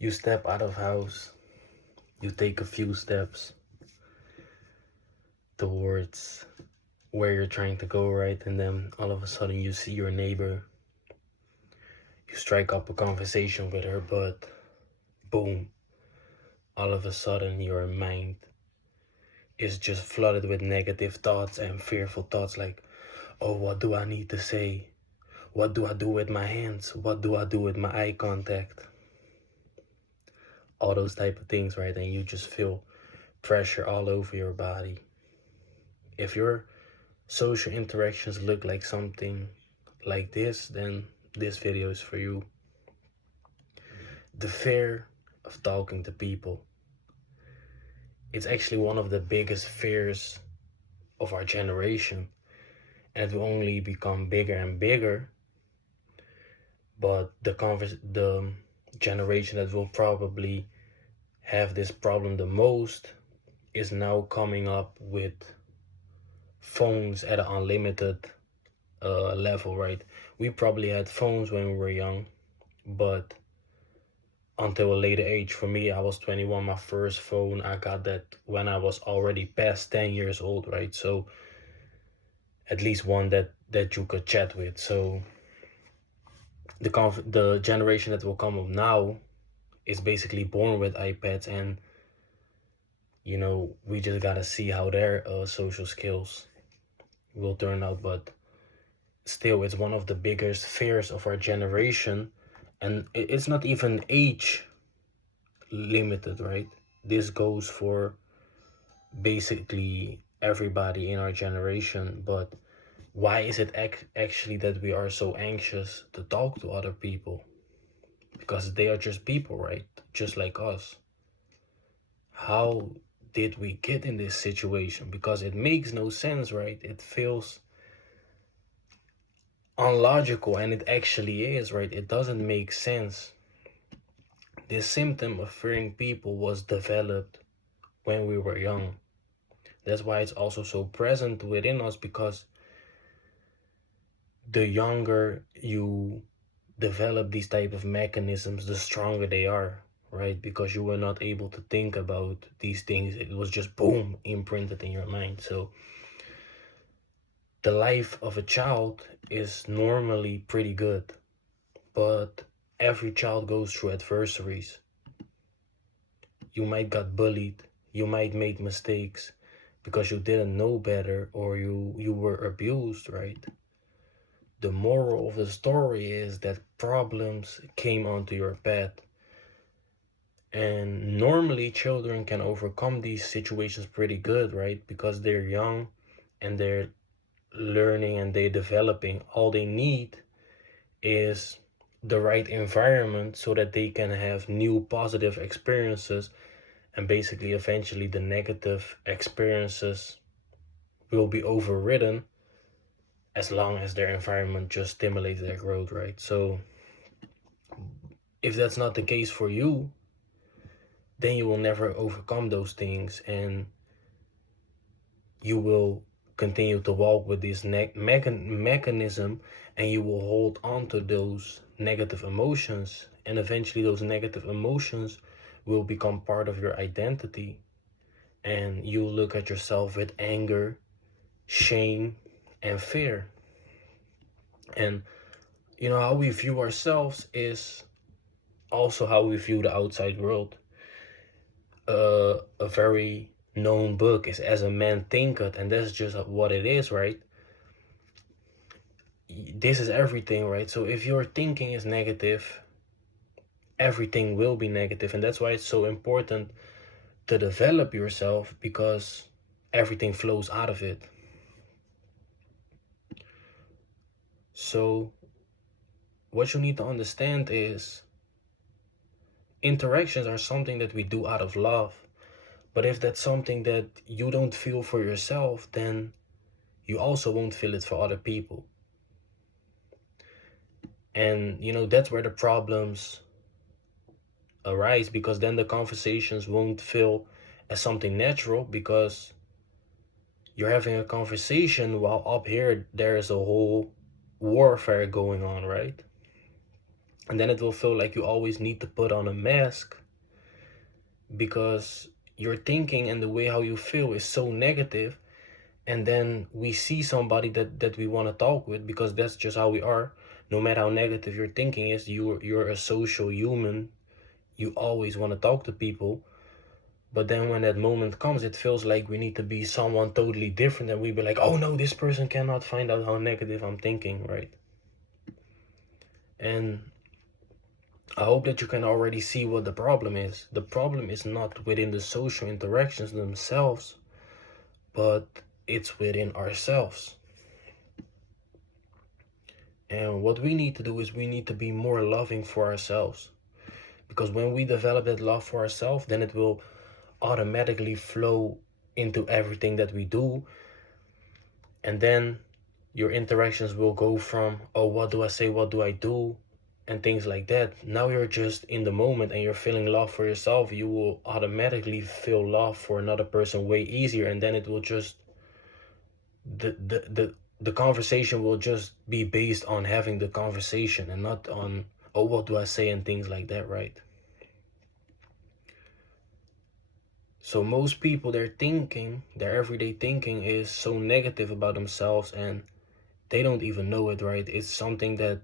You step out of house, you take a few steps towards where you're trying to go, right? And then all of a sudden you see your neighbor, you strike up a conversation with her, but boom, all of a sudden your mind is just flooded with negative thoughts and fearful thoughts like, oh, what do I need to say? What do I do with my hands? What do I do with my eye contact? All those type of things, right? And you just feel pressure all over your body. If your social interactions look like something like this, then this video is for you. The fear of talking to people. It's actually one of the biggest fears of our generation, and it will only become bigger and bigger. But the generation that will probably have this problem the most is now coming up with phones at an unlimited level, right? We probably had phones when we were young, but until a later age. For me, I was 21. My first phone, I got that when I was already past 10 years old, right? So at least one that you could chat with. So the generation that will come up now is basically born with iPads, and we just gotta see how their social skills will turn out. But still, it's one of the biggest fears of our generation, and it's not even age limited, right? This goes for basically everybody in our generation. But why is it actually that we are so anxious to talk to other people? Because they are just people, right? Just like us. How did we get in this situation? Because it makes no sense, right? It feels unlogical, and it actually is, right? It doesn't make sense. This symptom of fearing people was developed when we were young. That's why it's also so present within us, because the younger you develop these type of mechanisms, the stronger they are, right? Because you were not able to think about these things. It was just boom, imprinted in your mind. So the life of a child is normally pretty good, but every child goes through adversaries. You might got bullied, you might make mistakes because you didn't know better, or you were abused, right? The moral of the story is that problems came onto your path. And normally children can overcome these situations pretty good, right? Because they're young and they're learning and they're developing. All they need is the right environment so that they can have new positive experiences, and basically eventually the negative experiences will be overridden as long as their environment just stimulates their growth, right? So if that's not the case for you, then you will never overcome those things, and you will continue to walk with this mechanism, and you will hold on to those negative emotions, and eventually those negative emotions will become part of your identity, and you will look at yourself with anger, shame, and fear. And how we view ourselves is also how we view the outside world. A very known book is As a Man Thinketh, and that's just what it is, right? This is everything, right? So if your thinking is negative, everything will be negative, and that's why it's so important to develop yourself, because everything flows out of it. So what you need to understand is interactions are something that we do out of love. But if that's something that you don't feel for yourself, then you also won't feel it for other people. And that's where the problems arise, because then the conversations won't feel as something natural, because you're having a conversation while up here there is a whole warfare going on, right? And then it will feel like you always need to put on a mask because your thinking and the way how you feel is so negative. And then we see somebody that we want to talk with, because that's just how we are. No matter how negative your thinking is, you're a social human. You always want to talk to people. But then when that moment comes, it feels like we need to be someone totally different, and we be like, oh no, this person cannot find out how negative I'm thinking, right? And I hope that you can already see what the problem is. The problem is not within the social interactions themselves, but it's within ourselves. And what we need to do is we need to be more loving for ourselves. Because when we develop that love for ourselves, then it will automatically flow into everything that we do. And then your interactions will go from, oh, what do I say, what do I do, and things like that. Now you're just in the moment and you're feeling love for yourself. You will automatically feel love for another person way easier. And then it will just, the conversation will just be based on having the conversation and not on, oh, what do I say, and things like that, right? So most people, their thinking, their everyday thinking is so negative about themselves, and they don't even know it, right? It's something that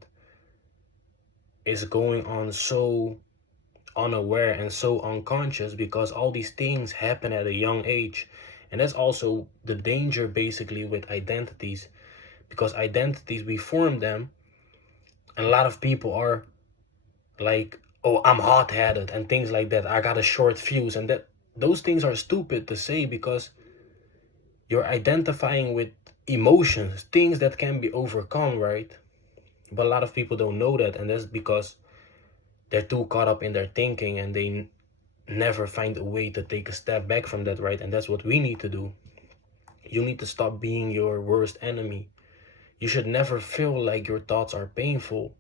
is going on so unaware and so unconscious, because all these things happen at a young age. And that's also the danger basically with identities, because identities, we form them, and a lot of people are like, oh, I'm hot-headed and things like that, I got a short fuse, and that those things are stupid to say, because you're identifying with emotions, things that can be overcome, right? But a lot of people don't know that, and that's because they're too caught up in their thinking, and they never find a way to take a step back from that, right? And that's what we need to do. You need to stop being your worst enemy. You should never feel like your thoughts are painful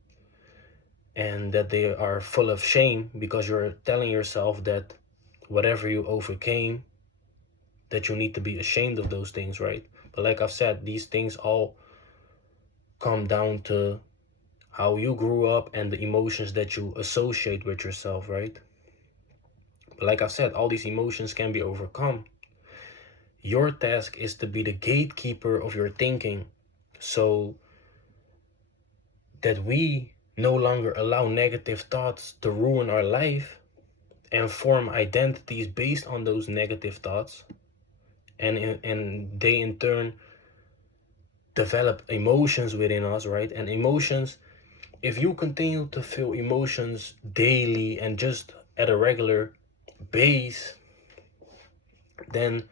and that they are full of shame, because you're telling yourself that whatever you overcame, that you need to be ashamed of those things, right? But like I've said, these things all come down to how you grew up and the emotions that you associate with yourself, right? But like I've said, all these emotions can be overcome. Your task is to be the gatekeeper of your thinking, so that we no longer allow negative thoughts to ruin our life and form identities based on those negative thoughts. And they in turn develop emotions within us, right? And emotions, if you continue to feel emotions daily and just at a regular base, then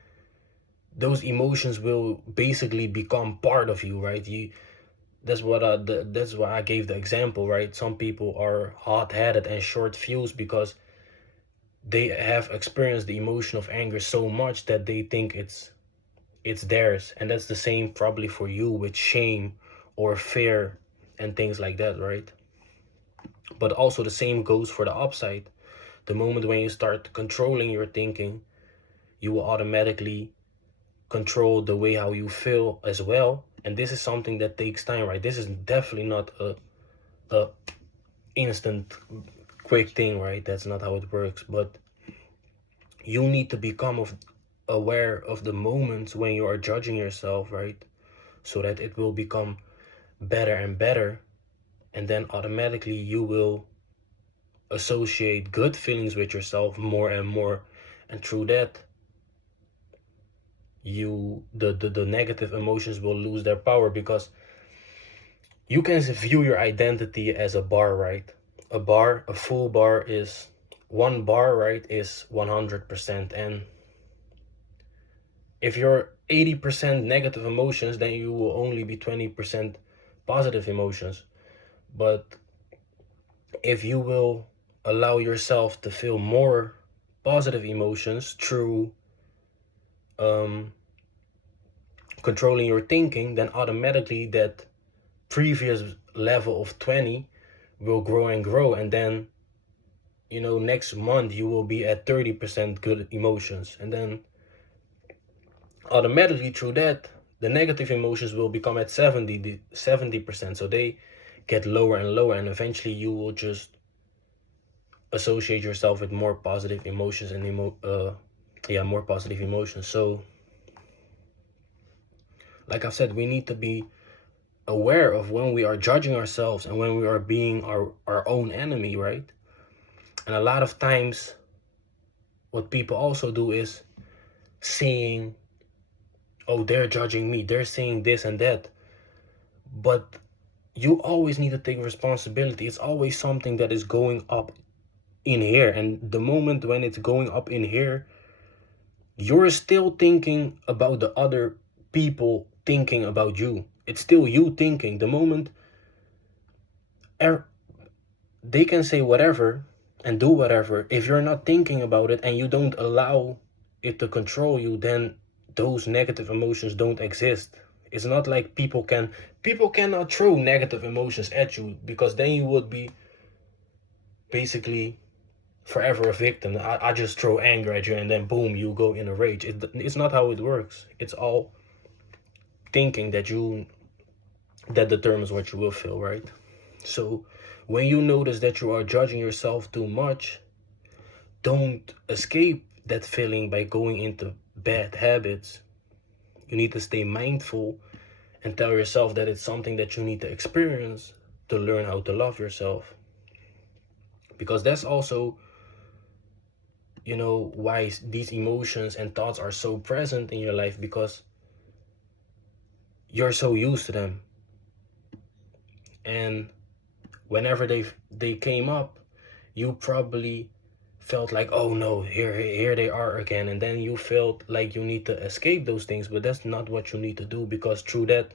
those emotions will basically become part of you, right? That's why I gave the example, right? Some people are hot-headed and short-fused because they have experienced the emotion of anger so much that they think it's theirs. And that's the same probably for you with shame or fear and things like that, right? But also the same goes for the upside. The moment when you start controlling your thinking, you will automatically control the way how you feel as well. And this is something that takes time, right? This is definitely not a instant quick thing, right? That's not how it works. But you need to become aware of the moments when you are judging yourself, right? So that it will become better and better, and then automatically you will associate good feelings with yourself more and more, and through that the negative emotions will lose their power, because you can view your identity as a bar, right? A full bar is 1 bar, right, is 100%. And if you're 80% negative emotions, then you will only be 20% positive emotions. But if you will allow yourself to feel more positive emotions through controlling your thinking, then automatically that previous level of 20 will grow and grow. And then, next month you will be at 30% good emotions. And then automatically through that, the negative emotions will become at 70%. So they get lower and lower, and eventually you will just associate yourself with more positive emotions and more positive emotions. So like I've said, we need to be aware of when we are judging ourselves and when we are being our own enemy, right? And a lot of times what people also do is seeing, oh, they're judging me, they're saying this and that. But you always need to take responsibility. It's always something that is going up in here. And the moment when it's going up in here, you're still thinking about the other people thinking about you. It's still you thinking. The moment they can say whatever and do whatever, if you're not thinking about it and you don't allow it to control you, then those negative emotions don't exist. It's not like people cannot throw negative emotions at you, because then you would be basically forever a victim. I just throw anger at you and then boom, you go in a rage. It's not how it works. It's all thinking that determines what you will feel, right? So when you notice that you are judging yourself too much, don't escape that feeling by going into bad habits. You need to stay mindful and tell yourself that it's something that you need to experience to learn how to love yourself. Because that's also, why these emotions and thoughts are so present in your life, because you're so used to them. And whenever they came up, you probably felt like, oh no, here they are again, and then you felt like you need to escape those things. But that's not what you need to do, because through that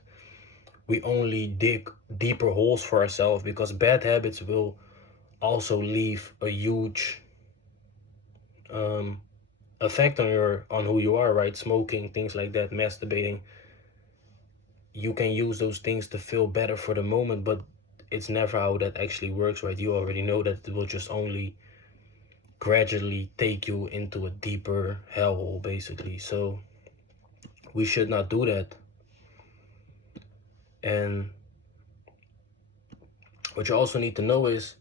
we only dig deeper holes for ourselves, because bad habits will also leave a huge effect on who you are, right? Smoking, things like that, masturbating. You can use those things to feel better for the moment, but it's never how that actually works, right? You already know that it will just only gradually take you into a deeper hellhole, basically. So we should not do that. And what you also need to know is,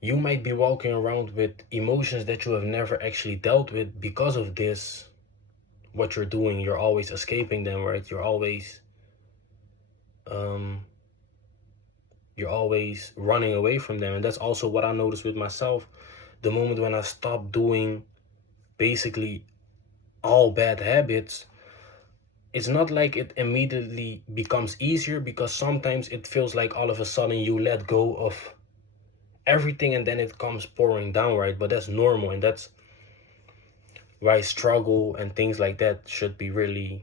you might be walking around with emotions that you have never actually dealt with because of this. What you're doing, you're always escaping them, right? You're always running away from them. And that's also what I noticed with myself. The moment when I stopped doing basically all bad habits, it's not like it immediately becomes easier, because sometimes it feels like all of a sudden you let go of everything and then it comes pouring down, right? But that's normal, and that's why struggle and things like that should be really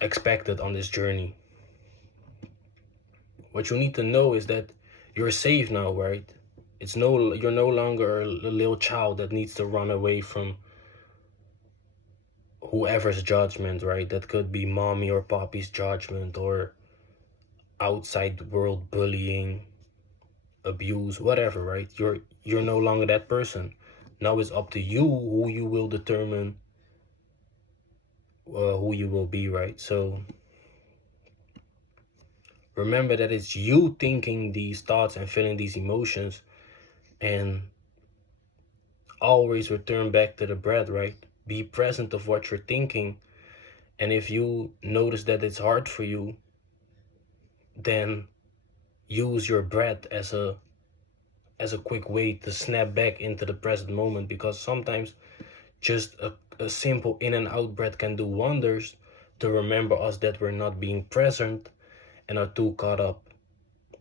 expected on this journey. What you need to know is that you're safe now, right? You're no longer a little child that needs to run away from whoever's judgment, right? That could be mommy or papi's judgment, or outside world bullying, abuse, whatever, right? You're no longer that person. Now it's up to you who you will determine who you will be, right? So remember that it's you thinking these thoughts and feeling these emotions, and always return back to the breath, right? Be present of what you're thinking. And if you notice that it's hard for you, then use your breath as a quick way to snap back into the present moment, because sometimes just a simple in and out breath can do wonders to remember us that we're not being present and are too caught up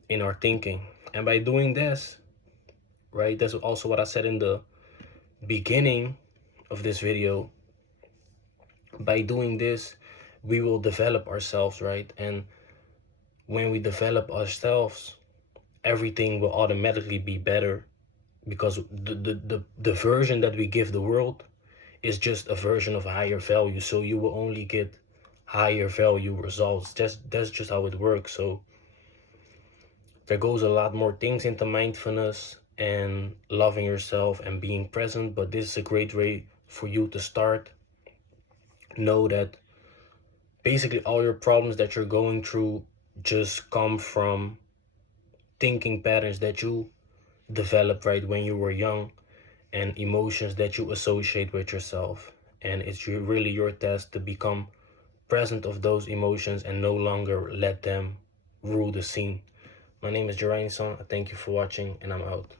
in our thinking. And by doing this, right, that's also what I said in the beginning of this video. By doing this, we will develop ourselves, right? And when we develop ourselves, everything will automatically be better, because the version that we give the world is just a version of higher value. So you will only get higher value results. That's just how it works. So there goes a lot more things into mindfulness and loving yourself and being present, but this is a great way for you to start. Know that basically all your problems that you're going through, just come from thinking patterns that you developed right when you were young and emotions that you associate with yourself. And it's really your task to become present of those emotions and no longer let them rule the scene. My name is Jerionson. Thank you for watching, and I'm out.